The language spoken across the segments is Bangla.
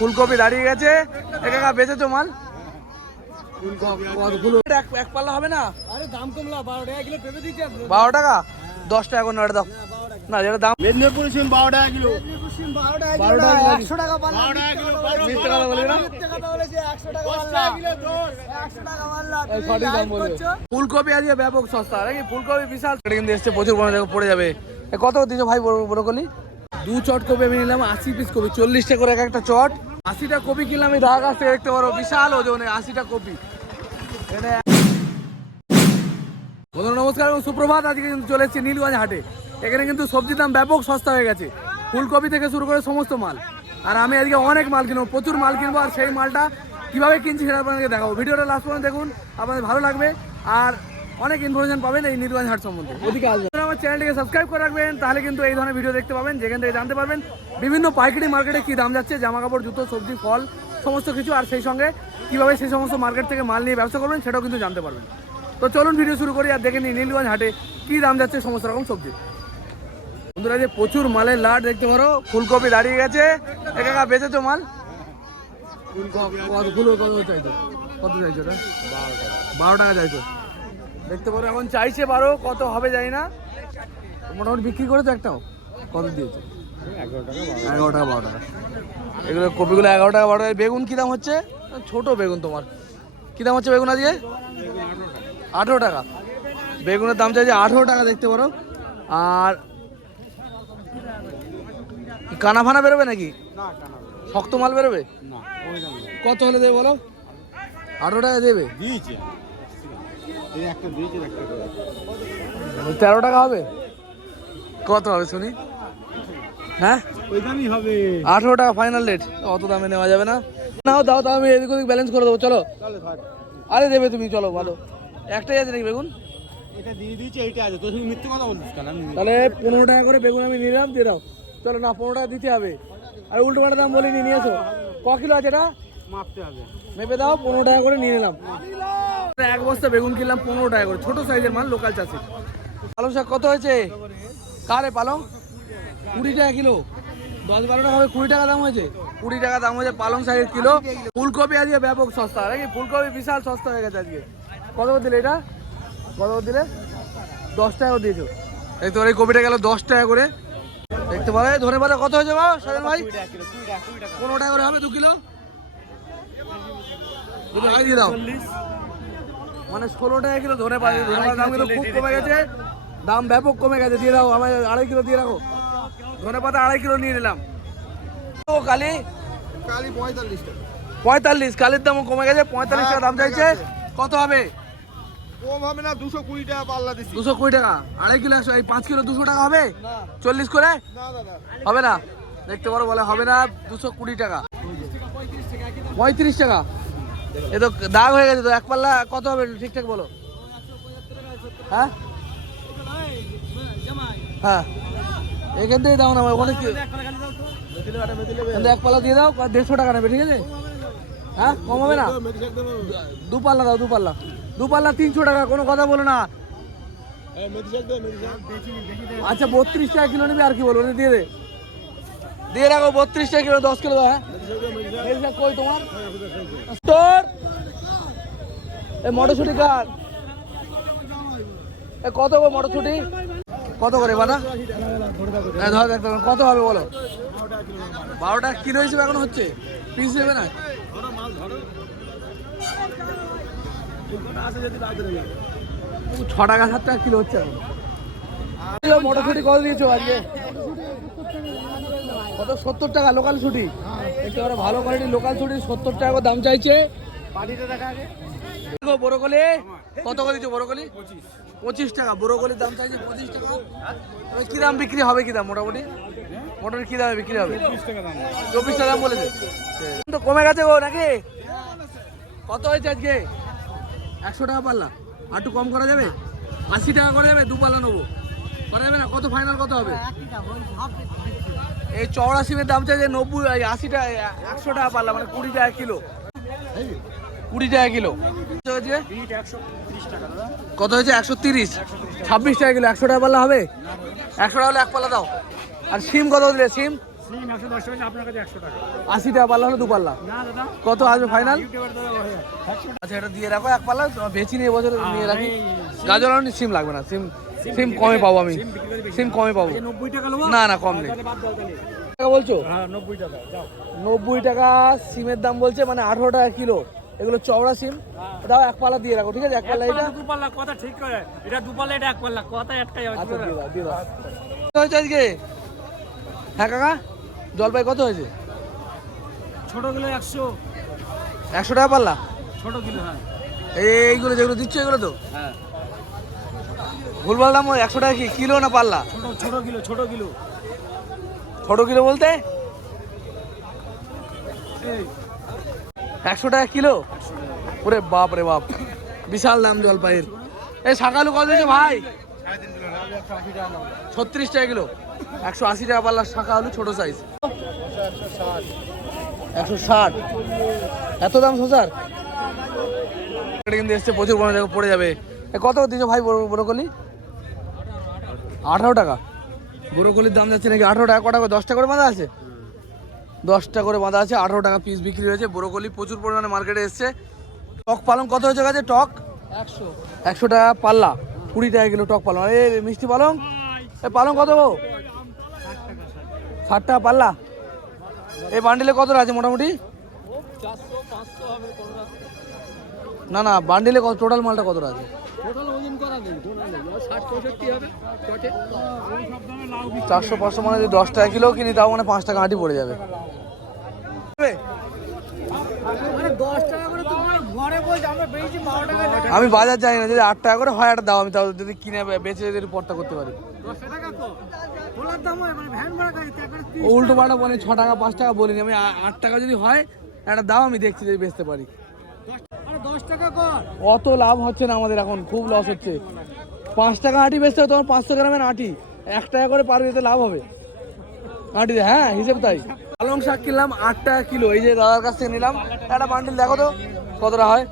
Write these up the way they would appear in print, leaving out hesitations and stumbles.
ফুলকপি দাঁড়িয়ে গেছে। একা বেচেছো মাল? এক পাল্লা হবে না? আরে দাম কমলা 12 টাকা কিলো পেঁপে দিচ্ছে। 12 টাকা? 10 টাকা করে নোট দাও না, যেটা দাম। মেদিনীপুর সিম 12 টাকা কিলো। 12 টাকা 100 টাকা পাল্লা। 12 টাকা কিলো। মিথ্যে কথা বলবি না। মিথ্যে কথা বলেছে 100 টাকা পাল্লা। 100 টাকা পাল্লা। এই সঠিক দাম বলে। ফুলকপি আজকে ব্যাপক সস্তা নাকি? ফুলকপি বিশাল এটা কিন্তু এসছে প্রচুর পরিমাণে পড়ে যাবে। কত দিছো ভাই ব্রোকলি? 2 চট কপি আমি নিলাম, 80 পিস কপি, 40 টাকা করে এক একটা চট। 80টা কপি কিনলাম আমি দাদা কাছ থেকে, দেখতে পারো বিশাল ওজনে 80টা কপি। বন্ধুরা নমস্কার এবং সুপ্রভাত। আজকে কিন্তু চলে এসেছি নীলগঞ্জ হাটে। এখানে কিন্তু সবজির দাম ব্যাপক সস্তা হয়ে গেছে, ফুলকপি থেকে শুরু করে সমস্ত মাল। আর আমি আজকে অনেক মাল কিনবো, প্রচুর মাল কিনবো। আর সেই মালটা কীভাবে কিনছি সেটা আপনাদেরকে দেখাবো। ভিডিওটা লাস্ট পর্যন্ত দেখুন, আপনাদের ভালো লাগবে আর অনেক ইনফরমেশন পাবেন এই নীলগঞ্জ হাট সম্বন্ধে। ওদিকে আসবেন, আমার চ্যানেলটিকে সাবস্ক্রাইব করে রাখবেন, তাহলে কিন্তু এই ধরনের ভিডিও দেখতে পাবেন, যেখান থেকে জানতে পারবেন বিভিন্ন পাইকারি মার্কেটে কী দাম যাচ্ছে, জামা কাপড়, জুতো, সবজি, ফল, সমস্ত কিছু। আর সেই সঙ্গে কীভাবে সেই সমস্ত মার্কেট থেকে মাল নিয়ে ব্যবসা করবেন সেটাও কিন্তু জানতে পারবেন। তো চলুন ভিডিও শুরু করি আর দেখে নিই নীলগঞ্জ হাটে কী দাম যাচ্ছে সমস্ত রকম সবজি। বন্ধুরা যে প্রচুর মালের লাট দেখতে পারো, ফুলকপি দাঁড়িয়ে গেছে। একা বেচেছো মাল? কত চাইছো? কত চাইছো? 12 টাকা চাইছো, দেখতে পারো। এখন চাইছে 12, কত হবে জানি না। মোটামুটি বিক্রি করেছো একটাও? কত দিয়েছো? 11 টাকা 12 টাকা। এগুলো কপিগুলো 11 টাকা 12 টাকা। বেগুন কী দাম হচ্ছে? ছোট বেগুন তোমার কী দাম হচ্ছে বেগুন আজকে? 18 টাকা। বেগুনের দাম চাইছে 18 টাকা, দেখতে পারো। আর কানা ফানা বেরোবে নাকি? শক্ত মাল বেরোবে? কত হলে দেবে বলো? 18 টাকা দেবে? 13 টাকা হবে? কত হবে শুনি? হ্যাঁ ওই দামই হবে। 18 টাকা ফাইনাল রেট। অত দামে নেওয়া যাবে না। নাও দাও, তাও আমি এদিক ওদিক ব্যালেন্স করে দেবো। চলো। আরে দেবে তুমি, চলো ভালো। একটাই আছে নাকি বেগুন? এটা দিয়ে দিয়েছি, এইটা আছে। তুই মিথ্যে কথা বলছিস কেন? তাহলে 15 টাকা করে বেগুন আমি নিলাম, দিয়ে দাও। চলো না, 15 টাকা দিতে হবে। আর উল্টো পাল্টা দাম বলিনি, নিয়ে এসো। ক কিলো আছে এটা? মাপতে হবে। মেপে দাও। 15 টাকা করে নিয়ে নিলাম। এক বস্তা বেগুন কিনলাম 15 টাকা করে, ছোট সাইজের মাল, লোকাল চাষি। পালং শাক কত হয়েছে? কারে পালং? 20 টাকা কিলো। 10-12 টাকা হবে, 20 টাকা দাম হয়েছে। 20 টাকা দাম হয়েছে পালং শাকের কিলো। ফুলকপি আজকে ব্যাপক সস্তা নাকি? ফুলকপি বিশাল সস্তা হয়ে গেছে আজকে। কত করে দিলে এটা? কত করে দিলে? 10 টাকা করে দিয়েছো। এই তো এই কপিটা গেল 10 টাকা করে, দেখতে পারে। ধরে পাতা কত হয়েছে গো সাজেন ভাই? 15 টাকা করে হবে 2 কিলো। দিয়ে দাও। মানে 16 টাকা কিলো ধরে পাতা। ধরে পাতার দাম কিন্তু খুব কমে গেছে, দাম ব্যাপক কমে গেছে। দিয়ে দাও, আমার 2.5 কিলো দিয়ে রাখো। ধরে পাতা 2.5 কিলো নিয়ে নিলাম। ও কালি 45 টাকা। 45। কালির দামও কমে গেছে, 45 টাকা দাম চাইছে। কত হবে? কম হবে না, 220 টাকা পাল্লা দিছি। 220 টাকা 2.5 কিলো, 100, 5 কিলো 200 টাকা হবে? 40 করে না দাদা হবে না, দেখতে পারো বলে হবে না। 220 টাকা 35 টাকা। এ তো দাগ হয়ে গেছে তো। এক পাল্লা কত হবে ঠিকঠাক বলো? হ্যাঁ হ্যাঁ, এখান থেকে দাও না, ওখানে কি এক পাল্লা দিয়ে দাও। 150 টাকা নেবে, ঠিক আছে? হ্যাঁ কম হবে না? 2 পাল্লা দাও, 2 পাল্লা। 2 পাল্লা 300 টাকা, কোনো কথা বলো না। আচ্ছা 32 টাকা কিলো নিবি, আর কি বলবো? দিয়ে দে, দিয়ে রাখো। 32 টাকা কিলো, 10 কিলো দাও। হ্যাঁ কই তোমার তোর এই মটরশুটি কার? কত গো মটরশুটি? কত করে বানা? ধর দেখতে কত হবে বলো? 12 টাকা কিলো হিসেবে এখন হচ্ছে, পিস দেবে না? 6 টাকা 7 টাকা কিলো হচ্ছে এখন। মটরশুটি কত দিয়েছো আজকে? কত? 70 টাকা লোকাল ছুটি। একেবারে ভালো কোয়ালিটির লোকাল ছুটি, 70 টাকা দাম চাইছে। ব্রোকলি কত করে দিচ্ছ? ব্রোকলি 25 টাকা। ব্রোকলির দাম চাইছে 25 টাকা। কি দাম বিক্রি হবে? কি দাম মোটামুটি? মোটামুটি কি দামে বিক্রি হবে? 24 টাকা দাম বলেছে তো। কমে গেছে গো নাকি? কত হয়েছে আজকে? 100 টাকা পাল্লা। আর একটু কম করা যাবে? 80 টাকা করা যাবে? 2 পাল্লা নেবো, করা যাবে না? কত ফাইনাল কত হবে? এই চওড়া সিমের দাম চাইছে 90, 80 টাকা, 100 টাকা পাল্লা, মানে 20 টাকা কিলো। 20 টাকা কিলো কত হয়েছে? 130। 26 টাকা কিলো। 100 টাকা পাল্লা হবে? 100 টাকা হলে এক পাল্লা দাও। আর সিম কত দিলে? সিম সিম 110 টাকা, আপনার কাছে 100 টাকা। 80 টাকা পাল্লা হলো দু পাল্লা, না দাদা, কত আসবে ফাইনাল? ইউটিউবার দাদা ভাই 100 আচ্ছা এটা দিয়ে রাখো এক পাল্লা, বেশি নিয়ে বছর নিয়ে রাখি। গাজর আনি, সিম লাগবে না, সিম সিম কমে পাবো আমি, সিম কমে পাবো। 90 টাকা নেবো। না না কম নেই। তাহলে বাদ দাও তাহলে। টাকা বলছো? হ্যাঁ 90 টাকা যাও। 90 টাকা সিমের দাম বলছে, মানে 18 টাকা কিলো। এগুলো চওড়া সিম, দাও এক পাল্লা দিয়ে রাখো, ঠিক আছে? এক পাল্লা এটা, দু পাল্লা কথা ঠিক করে, এটা দু পাল্লা, এটা এক পাল্লা, কথা একটাই হবে। আচ্ছা দিয়ে দাও দিয়ে দাও। কত হয়েছে আজকে? হ্যাঁ কাকা, জলপাই কত হয়েছে? ছোট কিলো 100, 100 টাকা পাল্লা। ছোট কিলো। হ্যাঁ এইগুলো যেগুলো দিচ্ছ এগুলো তো হ্যাঁ, ভুলভাল দাম। ওই 100 টাকা কি কিলো না পাল্লা? ছোট কিলো, ছোট কিলো। ছোট কিলো বলতে এই 100 টাকা কিলো? ওরে বাপ রে বাপ, বিশাল দাম জলপাইয়ের। এই শাকালু কত দিয়েছে ভাই? 36 টাকা কিলো, 180 টাকা পাল্লা শাখা আলু ছোট সাইজ। 160, এত দাম শসার? এটা কিন্তু এসছে প্রচুর, কোনো জায়গায় পড়ে যাবে। কত দিয়েছো ভাই ব্রোকলি? 18 টাকা। ব্রোকলির দাম যাচ্ছে নাকি 18 টাকা? কটা করে 10 টাকা করে বাঁধা আছে? 10 টাকা করে বাঁধা আছে, 18 টাকা পিস বিক্রি হয়েছে। ব্রোকলি প্রচুর পরিমাণে মার্কেটে এসছে। টক পালং কত হয়েছে গাছে? টক 100 টাকা পাল্লা, 20 টাকা কিলো টক পালং। আরে মিষ্টি পালং, এই পালং কত গো? 60 টাকা পাল্লা। এই বান্ডিলে কত আছে মোটামুটি? না না, বান্ডিলে কত, টোটাল মালটা কত আছে? 400-500, মানে যদি 10 টাকা কিলো কিনি তাও মানে 5 টাকা আঁটি পড়ে যাবে। আমি বাজার যাই না, যদি 8 টাকা করে হয় একটা দাও, আমি তাও যদি কিনে বেচে যদি পড়তা করতে পারি। উল্টো পাল্টা বলে 6 টাকা 5 টাকা বলিনি আমি, 8 টাকা যদি হয় একটা দাও, আমি দেখছি যদি বেচতে পারি। 10 টাকা কর। অত লাভ হচ্ছে না আমাদের এখন, খুব লস হচ্ছে। 5 টাকা আঁটি বেচতে হবে তোমার, 500 গ্রামের আঁটি 1 টাকা করে পার যেতে লাভ হবে আঁটিতে। হ্যাঁ হিসেব তাই। পালং শাক কিনলাম 8 টাকা কিলো, এই যে দাদার কাছ থেকে নিলাম। একটা বান্ডিল দেখো তো কতটা হয়।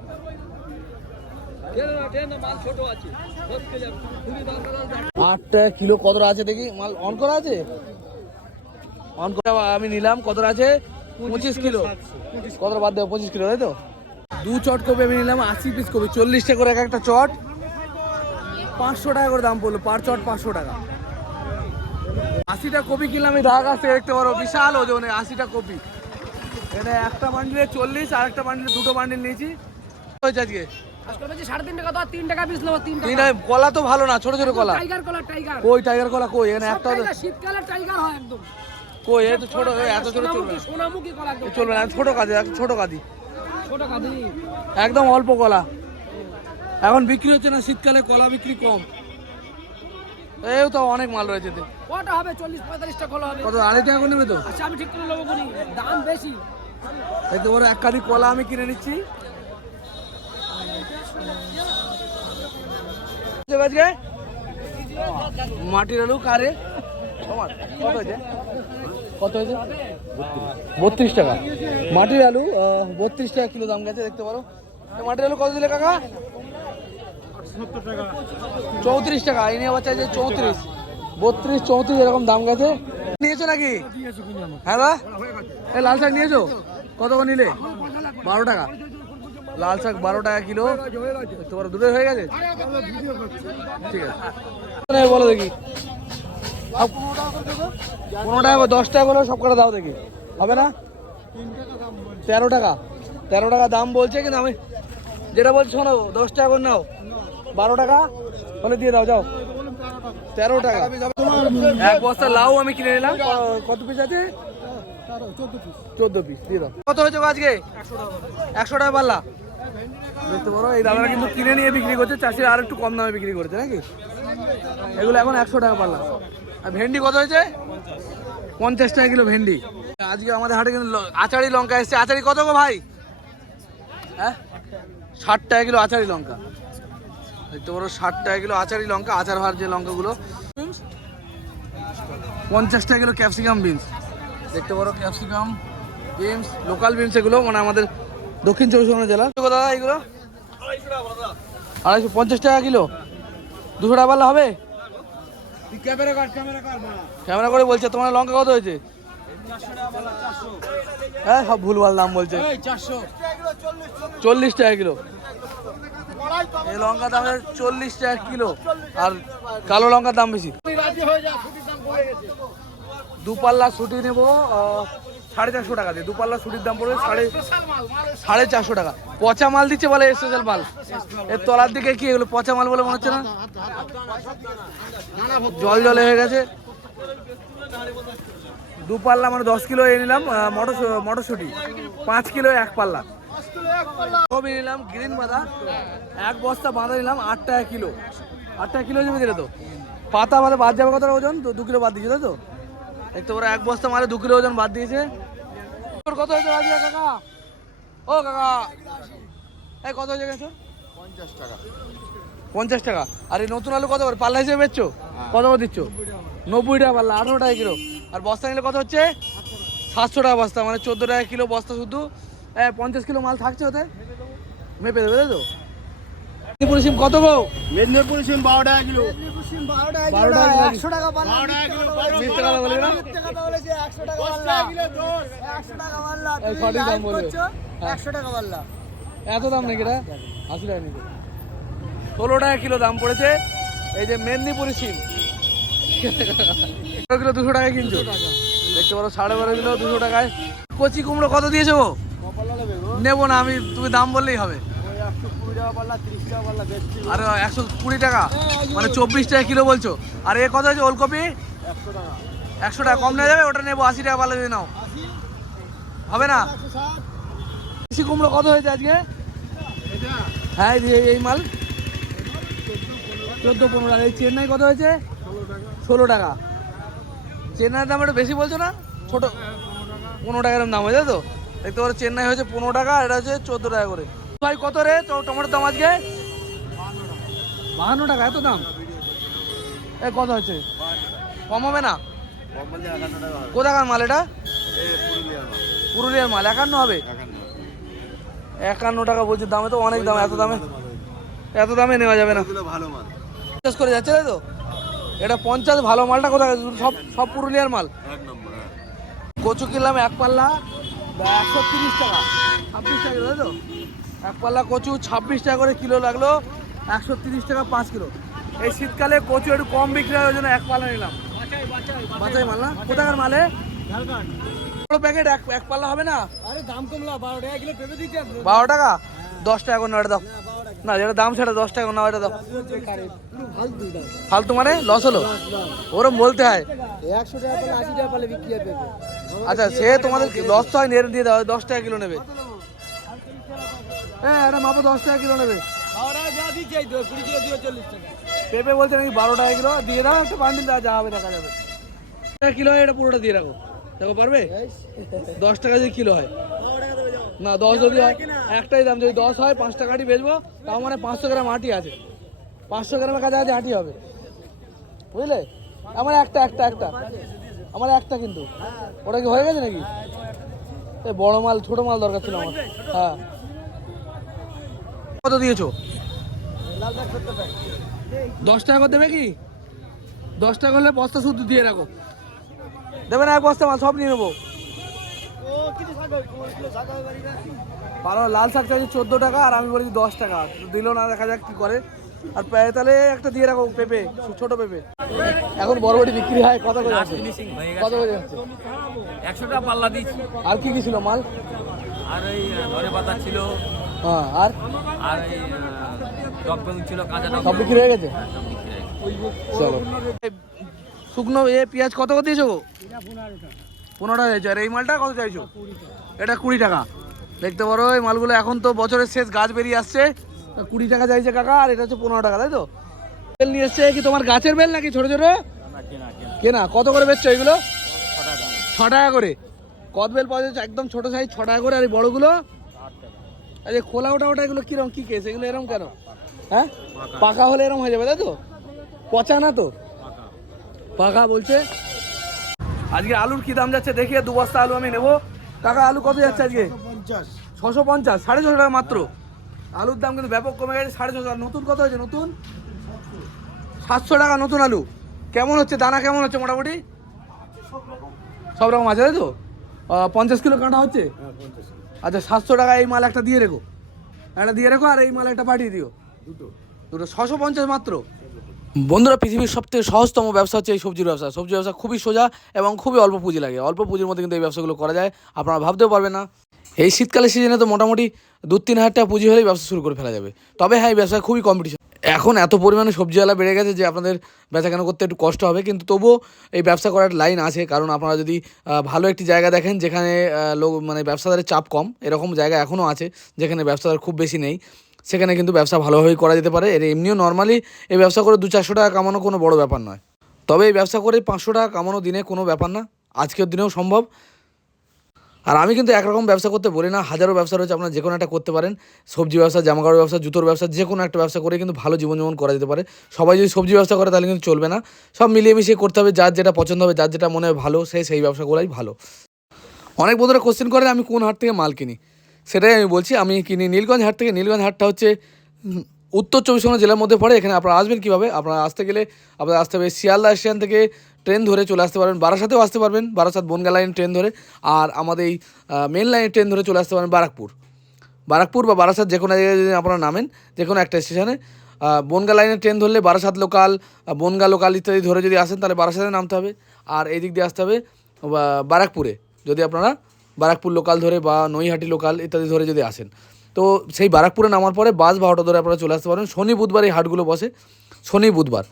8 টাকা কিলো কতটা আছে দেখি, মাল অন করা আছে? অন করে আমি নিলাম, কতটা আছে? 25 কিলো। কতটা বাদ দেবো? 25 কিলো, তাই তো? 2 চট কপি আমি নিলাম, 80 পিস কপি, 40 টাকা করে এক একটা চট, 500 টাকা করে দাম পড়লো পার চট, 500 টাকা। 80টা কপি কিনলাম এই দাদার কাছ থেকে, দেখতে পারো বিশাল ওজনে 80টা কপি। এটা একটা বান্ডিলে 40, আর একটা বান্ডিলে 2টো বান্ডিল নিয়েছি। হয়েছে আজকে আজকে বলছি 3.5 টাকা, তো 3 টাকা পিস নেবো। 3 টাকা। তিনটা কলা তো ভালো না, ছোট ছোট কলা। টাইগার কলা, টাইগার। কই টাইগার কলা কই? এখানে একটা শীতকালে টাইগার হয় একদম। কই? এত ছোট, এত ছোট চলবে না, সোনামুখী কলা একদম। চলবে না। ছোট কাদি, ছোট কাদি, ছোট কাঁদি। একদম অল্প কলা। এখন বিক্রি হচ্ছে না, শীতকালে কলা বিক্রি কম। এই তো অনেক মাল রয়েছে। কটা হবে? 40-45 টাকা কলা হবে। কত? 2.5 টাকা করে নেবে তো? আচ্ছা আমি ঠিক করে নেবো, কোনি দাম বেশি। দেখতে পারো এক কাদি কলা আমি কিনে নিচ্ছি। আজকে মাটির আলু কারে তোমার কত হয়েছে? কত হয়েছে? 32 টাকা মাটির আলু, 32 টাকা কিলো দাম গেছে। দেখতে পারো মাটির আলু কত দিলে কাকা? 34 টাকা। এই নিয়ে বাচ্চা যে 34, 32, 34 এরকম দাম গেছে। নিয়েছো নাকি? হ্যাঁ দা, এই লাল শাক নিয়েছো? কত করে নিলে? 12 টাকা লাল শাক, 12 টাকা কিলো। দেখতে পারো দুটোই হয়ে গেছে, ঠিক আছে। বলো দেখি 15 টাকা, 10 টাকা করে সব কটা দাও দেখি, হবে না? 13 টাকা, 13 টাকা দাম বলছে, কিন্তু আমি যেটা বলছি শোনো, 10 টাকা করে নাও, 12 টাকা হলে দিয়ে দাও, যাও। 13 টাকা। এক বস্তা লাউ আমি কিনে নিলাম। কত পিস আছে? 14 পিস দিয়ে দাও। কত হয়েছে আজকে? 100 টাকা পাল্লা। দেখতে পারো এই দাদারা কিন্তু কিনে নিয়ে বিক্রি করছে, চাষিরা আর একটু কম দামে বিক্রি করছে নাকি। এগুলো এখন 100 টাকা পাল্লা। আর ভেন্ডি কত হয়েছে? 50 টাকা কিলো ভেন্ডি। আজকে আমাদের হাটে কিন্তু আচারি লঙ্কা এসছে। আচারি কত গো ভাই? হ্যাঁ 60 টাকা কিলো আচারি লঙ্কা। দেখতে পারো 60 টাকা কিলো আচারি লঙ্কা, আচার হওয়ার যে লঙ্কাগুলো। 50 টাকা কিলো ক্যাপসিকাম বিনস। দেখতে পারো ক্যাপসিকাম বিনস, লোকাল বিনস এগুলো, মানে আমাদের দক্ষিণ 24 পরগনা জেলা। দাদা এগুলো 250 টাকা কিলো, 200 টাকা পাল্লা হবে? ক্যামেরা করে বলছে। তোমার লঙ্কা কত হয়েছে? হ্যাঁ সব ভুলভাল দাম বলছে। 40 টাকা কিলো। এই লঙ্কা দাম 40 টাকা কিলো, আর কালো লঙ্কার দাম বেশি। দু পাল্লা ছুটি নেবো 450 টাকা দিয়ে। দু পাল্লা ছুটির দাম পড়বে 450 টাকা। পচা মাল দিচ্ছে বলে, স্পেশাল মাল। এর তলার দিকে কি এগুলো পচা মাল বলে মনে হচ্ছে না? জল জলে হয়ে গেছে। দু পাল্লা মানে 10 কিলো এ নিলাম মটরশুটি, 5 কিলো এক পাল্লা। কবি নিলাম গ্রিন বাঁধা, এক বস্তা বাঁধা নিলাম 8 টাকা কিলো। 8 টাকা কিলো হিসেবে দিলে তো পাতা মানে বাদ যাবে কত ওজন? তো 2 কিলো বাদ দিয়েছে তাই তো? দেখতে ওরা এক বস্তা মানে 2 কিলো ওজন বাদ দিয়েছে। কত হয়েছে বাজিয়া কাকা? ও কাকা এই কত হয়েছে গেছো? 50 টাকা। 50 টাকা। আর এই নতুন আলু কত করে পাল্লা হিসেবে বেচছো? কত করে দিচ্ছ? 90 টাকা পাল্লা, 18 টাকা কিলো। আর বস্তা নিলে কত হচ্ছে? 700 টাকা বস্তা, মানে 14 টাকা কিলো বস্তা শুধু। 50 কিলো মাল থাকছে ওতে, মেপে দেবে তাই তো? মেদিনীপুর সিম কত গো? মেদিনীপুর সিম 12 টাকা কিলো। 12 টাকা কিলো। 100 টাকা পাল্লা। 12 টাকা কিলো। মিথ্যে কথা বলবি না? 100 টাকা বলেছে, 100 টাকা পাল্লা। 100 টাকা পাল্লা। এই সঠিক দাম বলবে। 100 টাকা পাল্লা। এত দাম নাকি এটা? 80 টাকা নিতে। 16 টাকা কিলো দাম পড়েছে এই যে মেদিনীপুরি সিম। কিলো 200 টাকায় কিনছো? দেখতে পারো 12.5 কিলো 200 টাকায়। কচি কুমড়ো কত দিয়েছো গো? নেবো না আমি, তুমি দাম বললেই হবে। 120 টাকা পাল্লা, 30 টাকা পাল্লা বেচছি। আর 120 টাকা মানে 24 টাকা কিলো বলছো। আর এ কত হয়েছে ওলকপি? 100 টাকা। 100 টাকা কম নেওয়া যাবে? ওটা নেবো 80 টাকা পাল্লা দিয়ে নাও। হবে না? 160। কচি কুমড়ো কত হয়েছে আজকে? হ্যাঁ এই মাল 14-15 টাকা। এই চেন্নাই কত হয়েছে? 16 টাকা। চেন্নাইয়ের দাম একটু বেশি বলছো না? ছোট 15 টাকার দাম হয়েছে তো? দেখতে পারো চেন্নাই হয়েছে 15 টাকা, এটা হচ্ছে 14 টাকা করে। ভাই কত রে টমেটোর দাম আজকে? 52 টাকা। এত দাম? এ কত হচ্ছে? কম হবে না? কোথাকার মাল এটা? পুরুলিয়ার মাল। 51 হবে? 51 টাকা বলছে দামে, তো অনেক দাম। এত দামে নেওয়া যাবে না। ভালো মাল 50 করে যাচ্ছে তাই তো? এটা 50। ভালো মালটা কোথায়? সব পুরুলিয়ার মাল। এক নম্বর। কচু কিনলাম এক পাল্লা 130 টাকা, 26 টাকা কিলো তাই তো? এক পাল্লা কচু 26 টাকা করে কিলো লাগলো, 130 টাকা 5 কিলো। এই শীতকালে কচু একটু কম বিক্রি হয়, ওই জন্য এক পাল্লা নিলাম। বাঁচাই মাল না? কোথাকার মালে? বড় প্যাকেট এক পাল্লা হবে না? আরে দাম কমলা 12 টাকা কিলো পেঁপে দিচ্ছে। 12 টাকা? 10 টাকা করে ওটা দাও না, যেটা দাম সেটা 10 টাকা না, ওটা দাও। ফালতু দাম। ফালতু মানে লস হলো? ওরম বলতে হয়। 100 টাকা পালে 80 টাকা পালে বিক্রি হবে পেঁপে। আচ্ছা সে তোমাদের লস তো হয়, নেড়ে দিয়ে দাও। 10 টাকা কিলো নেবে? হ্যাঁ এটা মাপো 10 টাকা কিলো নেবে। 12 টাকা যা দিচ্ছে এই তো 20 কিলো দিও 40 টাকা। পেঁপে বলছে নাকি 12 টাকা কিলো। দিয়ে দাও একটা বান্ডিল, যা হবে দেখা যাবে। কিলো হয় এটা পুরোটা দিয়ে রাখো, দেখো পারবে? 10 টাকা যদি কিলো হয় 12 টাকা দেবে যাও। না, 10 যদি হয় একটাই দাম। যদি 10 হয় 5 টাকা আটি বেচবো, তাও মানে 500 গ্রাম আটি আছে। 500 গ্রামের কাছাকাছি আটি হবে, বুঝলে? আমার একটা আমার একটা, কিন্তু ওটা কি হয়ে গেছে নাকি? এই বড় মাল ছোট মাল দরকার ছিল আমার। হ্যাঁ কত দিয়েছো? লাল ব্যাগ 70 টাকা। 10 টাকা করে দেবে কি? 10 টাকা হলে বস্তা শুধু দিয়ে রাখো। দেবে না? এক বস্তা মাল সব নিয়ে নেবো। ও কিছু শাক হবে, 15 কিলো শাক হবে বাড়িতে। ভালো লাল শাক চাইছি 14 টাকা, আর আমি বলেছি 10 টাকা। দিল না, দেখা যাক কি করে। আর তাহলে একটা দিয়ে রাখো পেঁপে, ছোট পেঁপে। এখন বড়বড়ি বিক্রি হয় কত করে যাচ্ছে? কত করে যাচ্ছে? 100 টাকা পাল্লা দিচ্ছি। আর কি কি ছিল মাল? আর এই ধরে পাতা ছিল, হ্যাঁ আর আর এই টক বেগুন ছিল, কাঁচা টক সব বিক্রি হয়ে গেছে? সব বিক্রি হয়ে গেছে। চলো। শুকনো পেঁয়াজ কত করে দিয়েছো? 15 টাকা চাইছো। আর এই মালটা কত চাইছো? এটা 20 টাকা। দেখতে পারো এই মালগুলো এখন তো বছরের শেষ, গাছ বেরিয়ে আসছে। 20 টাকা চাইছে কাকা, আর এটা হচ্ছে 15 টাকা তাই তো? বেল নিয়ে এসছে কি তোমার গাছের বেল নাকি ছোট ছোট? কেনা। কত করে বেচছো এগুলো? 6 টাকা করে। কত বেল পাওয়া যাচ্ছে? একদম ছোট সাইজ 6 টাকা করে। আর এই বড়গুলো? আরে খোলা ওটা এগুলো কিরকম কি কেস? এগুলো এরকম কেন? হ্যাঁ পাকা হলে এরকম হয়ে যাবে তাই তো? পচা না তো? পাকা বলছে। আজকে আলুর কি দাম যাচ্ছে দেখি। 2 বস্তা আলু আমি নেবো। কাকা আলু কত যাচ্ছে আজকে? 50। 650, 650 টাকা মাত্র। আলুর দাম কিন্তু ব্যাপক কমে গেছে। 650। নতুন কত হয়েছে? নতুন 700 টাকা নতুন আলু। কেমন হচ্ছে দানা? কেমন হচ্ছে মোটামুটি? সব রকম আছে তাই তো 50 কিলো কাটা হচ্ছে। আচ্ছা 700 টাকা এই মাল একটা দিয়ে রেখো, একটা দিয়ে রেখো, আর এই মাল একটা পাঠিয়ে দিও, দুটো 650 মাত্র। বন্ধুরা, পৃথিবীর সবথেকে সহজতম ব্যবসা হচ্ছে এই সবজির ব্যবসা। সবজির ব্যবসা খুবই সোজা এবং খুবই অল্প পুঁজি লাগে। অল্প পুঁজির মধ্যে কিন্তু এই ব্যবসাগুলো করা যায়, আপনারা ভাবতেও পারবেন না। এই শীতকালের সিজনে তো মোটামুটি 2-3 হাজার টাকা পুঁজি হলেই ব্যবসা শুরু করে ফেলা যাবে। তবে হ্যাঁ, এই ব্যবসায় খুবই কম্পিটিশন। এখন এত পরিমাণে সবজিওয়ালা বেড়ে গেছে যে আপনাদের বেচাকেনা করতে একটু কষ্ট হবে, কিন্তু তবুও এই ব্যবসা করার লাইন আছে। কারণ আপনারা যদি ভালো একটি জায়গা দেখেন যেখানে লোক মানে ব্যবসাদারের চাপ কম, এরকম জায়গা এখনও আছে যেখানে ব্যবসাদার খুব বেশি নেই, সেখানে কিন্তু ব্যবসা ভালোভাবেই করা যেতে পারে। এর এমনিও নর্মালি এই ব্যবসা করে 200-400 টাকা কামানো কোনো বড় ব্যাপার নয়। তবে এই ব্যবসা করে 500 টাকা কামানো দিনে কোনো ব্যাপার না, আজকের দিনেও সম্ভব। আর আমি কিন্তু একরকম ব্যবসা করতে বলি না, হাজারো ব্যবসা রয়েছে, আপনারা যে কোনো একটা করতে পারেন। সবজি ব্যবসা, জামাকাপড় ব্যবসা, জুতোর ব্যবসা, যে কোনো একটা ব্যবসা করে কিন্তু ভালো জীবনযাপন করা যেতে পারে। সবাই যদি সবজি ব্যবসা করে তাহলে কিন্তু চলবে না, সব মিলিয়ে মিশিয়ে করতে হবে। যার যেটা পছন্দ হবে, যার যেটা মনে হয় ভালো, সেই ব্যবসা করাই ভালো। অনেক বন্ধুরা কোশ্চেন করে আমি কোন হাট থেকে মাল কিনি, সেটাই আমি বলছি। আমি কিনি নীলগঞ্জ হাট থেকে। নীলগঞ্জ হাটটা হচ্ছে উত্তর 24 জেলার মধ্যে পড়ে। এখানে আপনারা আসবেন কীভাবে? আপনারা আসতে গেলে আপনারা আসতে হবে শিয়ালদা স্টেশন থেকে ট্রেন ধরে চলে আসতে পারবেন, বারাসাতেও আসতে পারবেন, বারাসাত বনগা লাইন ট্রেন ধরে। আর আমাদের এই মেন লাইনের ট্রেন ধরে চলে আসতে পারেন বারাকপুর বা বারাসাত, যে কোনো জায়গায় যদি আপনারা নামেন, যে কোনো একটা স্টেশনে। বনগা লাইনের ট্রেন ধরলে বারাসাত লোকাল, বনগা লোকাল ইত্যাদি ধরে যদি আসেন তাহলে বারাসাতে নামতে হবে। আর এই দিক দিয়ে আসতে হবে বারাকপুরে, যদি আপনারা বারাকপুর লোকাল ধরে বা নৈহাটি লোকাল ইত্যাদি ধরে যদি আসেন। তো সেই বারাকপুরে নামার পরে বাস বা অটো ধরে আপনারা চলে আসতে পারেন। শনি বুধবার এই হাটগুলো বসে, শনি বুধবার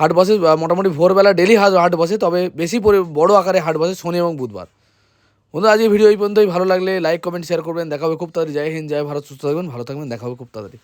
হাট বসে। মোটামুটি ভোরবেলা ডেলি হাট বসে, তবে বেশি বড় আকারে হাট বসে শনি এবং বুধবার। বন্ধু, আজকে ভিডিও এই পর্যন্তই। ভালো লাগলে লাইক কমেন্ট শেয়ার করবেন। দেখা হবে খুব তাড়াতাড়ি। জয় হিন্দ, জয় ভারত, সুস্থ থাকবেন, ভালো থাকবেন, দেখা হবে খুব তাড়াতাড়ি।